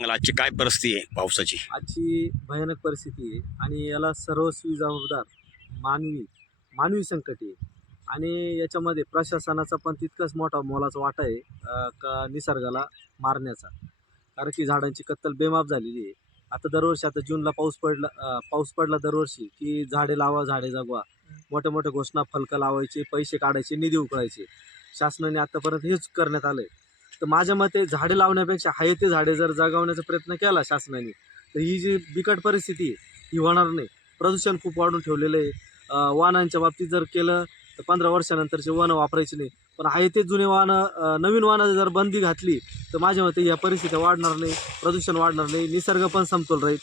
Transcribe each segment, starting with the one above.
मला आजची काय परिस्थिती आहे पावसाची? आजची भयानक परिस्थिती आहे आणि याला सर्वस्वी जबाबदार मानवी संकट आहे आणि याच्यामध्ये प्रशासनाचा पण तितकाच मोठा मोलाचा वाटा आहे का निसर्गाला मारण्याचा. कारण की झाडांची कत्तल बेमाप झालेली आहे. आता दरवर्षी आता जूनला पाऊस पडला दरवर्षी की झाडे लावा झाडे जगवा, मोठ्या मोठ्या घोषणा फलकं लावायचे, पैसे काढायचे, निधी उकळायचे. शासनाने आतापर्यंत हेच करण्यात आलंय. तर माझ्या मते झाडे लावण्यापेक्षा आहे ते झाडे जर जगवण्याचा प्रयत्न केला शासनाने तर ही जी बिकट परिस्थिती आहे ही होणार नाही. प्रदूषण खूप वाढून ठेवलेलं आहे. वाहनांच्या बाबतीत जर केलं तर 15 वर्षानंतरचे वाहनं वापरायचे नाही, पण आहे ते जुने वाहनं नवीन वाहनं जर बंदी घातली तर माझ्या मते या परिस्थित्या वाढणार नाही, प्रदूषण वाढणार नाही, निसर्ग पण समतोल राहील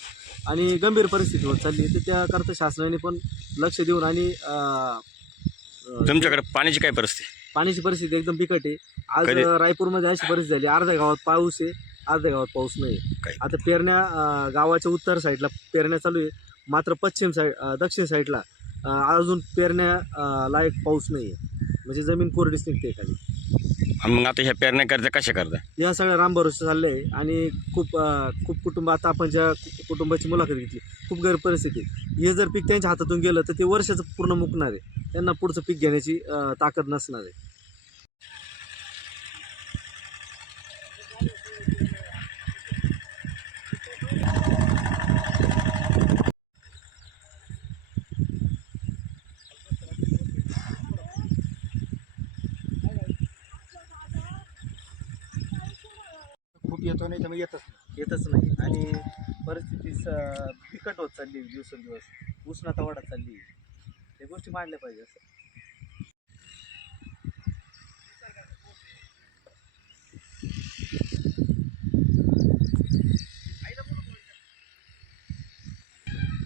आणि गंभीर परिस्थिती होत चालली. तर त्याकरता शासनाने पण लक्ष देऊन आणि तुमच्याकडे पाण्याची काय परिस्थिती? पाण्याची परिस्थिती एकदम बिकट आहे. आज कधी- रायपूरमध्ये अशी परिस्थिती झाली, अर्ध्या गावात पाऊस आहे, अर्ध्या गावात पाऊस नाही. काय? आता पेरण्या गावाच्या उत्तर साईडला पेरण्या चालू आहे, मात्र दक्षिण साईडला अजून पेरण्या लायक पाऊस नाही आहे. म्हणजे जमीन कोरडीच निघते खाली. मग आता ह्या पेरण्या करता कशा करता? या सगळ्या रामभरोसे चालले आहे आणि खूप कुटुंब, आता आपण ज्या कुटुंबाची मुलाखत घेतली, खूप गैर परिस्थिती आहे. हे जर पीक त्यांच्या हातातून गेलं तर ते वर्षाचं पूर्ण मुकणार आहे. त्यांना पुढचं पीक घेण्याची ताकद नसणार आहे. खूप येतो नाही तर मग येतच नाही आणि परिस्थिती बिकट होत चालली दिवसेंदिवस. उष्णता वाढत चालली. या गोष्टी मांडल्या पाहिजे असं.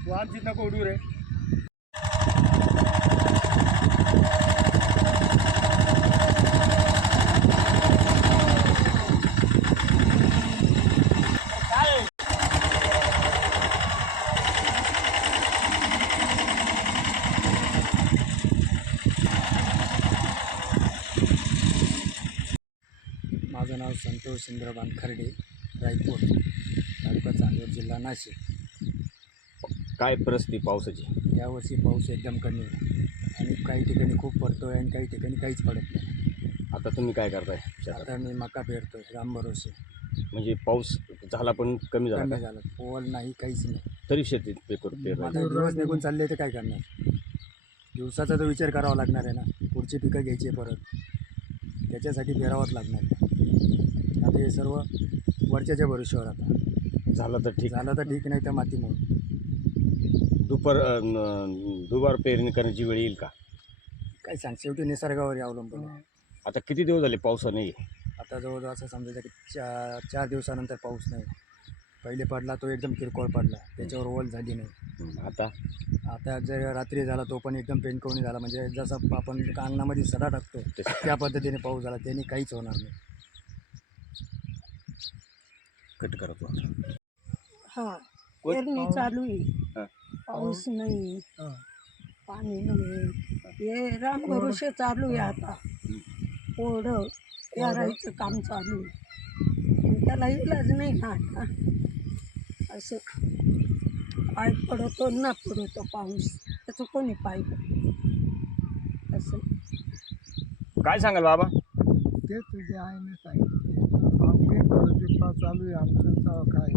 तू आमची नको उडू रे. माझं नाव संतोष चंद्रभान खर्डे, रायपूर तालुका चांदवड, जिल्हा नाशिक. काय परिस्थिती पावसाची? यावर्षी पाऊस एकदम कमी आहे आणि काही ठिकाणी खूप पडतो आहे आणि काही ठिकाणी काहीच पडत नाही. आता तुम्ही काय करताय शेतात? आता मी मका पेरतोय रामभरोसे. म्हणजे पाऊस झाला पण कमी झाला कमी का? झालं, पोवल नाही, काहीच नाही. तरी शेतीत पेरलं. आता दिवस निघून चालले तर काय करणार? दिवसाचा तर विचार करावा लागणार आहे ना. पुढची पिकं घ्यायची परत, त्याच्यासाठी पेरावंच लागणार. आता हे सर्व वरच्याच्या भरोश्यावर. आता झालं तर ठीक. झालं तर ठीक, नाही तर मातीमोल. दुबार पेरणी करण्याची वेळ येईल का? काय सांग, शेवटी निसर्गावर अवलंबून आहे. आता किती दिवस झाले पाऊस नाही? आता जवळजवळ असं समजायचं की चार दिवसानंतर पाऊस नाही. पहिले पडला तो एकदम किरकोळ पडला, त्याच्यावर ओल झाली नाही. आता जर रात्री झाला तो पण एकदम पेनकवणी झाला. म्हणजे जसं आपण अंगणामध्ये सडा टाकतो त्या पद्धतीने पाऊस झाला, त्याने काहीच होणार नाही. कट करतो. हा, पेरणी चालू आहे. हा. पाऊस नाही, पाणी नाही. हे राम भरोसे चालू आहे. आता कोरडं पेरायचं काम चालू आहे. पण त्याला इलाज नाही ना आता. असं पाय पडतो ना पडतो पाऊस, त्याचं कोणी पाहिलं असं. काय सांगाल बाबा? तेच तुझे आहे ना सांगितलं. आमचे भरोसे चालू आहे आमचं. काय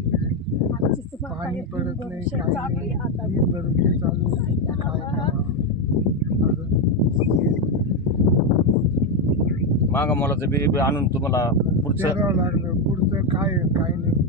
आमचीच मका पाणी एक पडत नाही, भरोसे काही चालू आहे नाही. आता. तीन भरोसे चालू आहे. काय करावं? मागा मोलाचं बी आणून तुम्हाला पुढचं पेरावं लागलं. पुढचं काय काय नाही.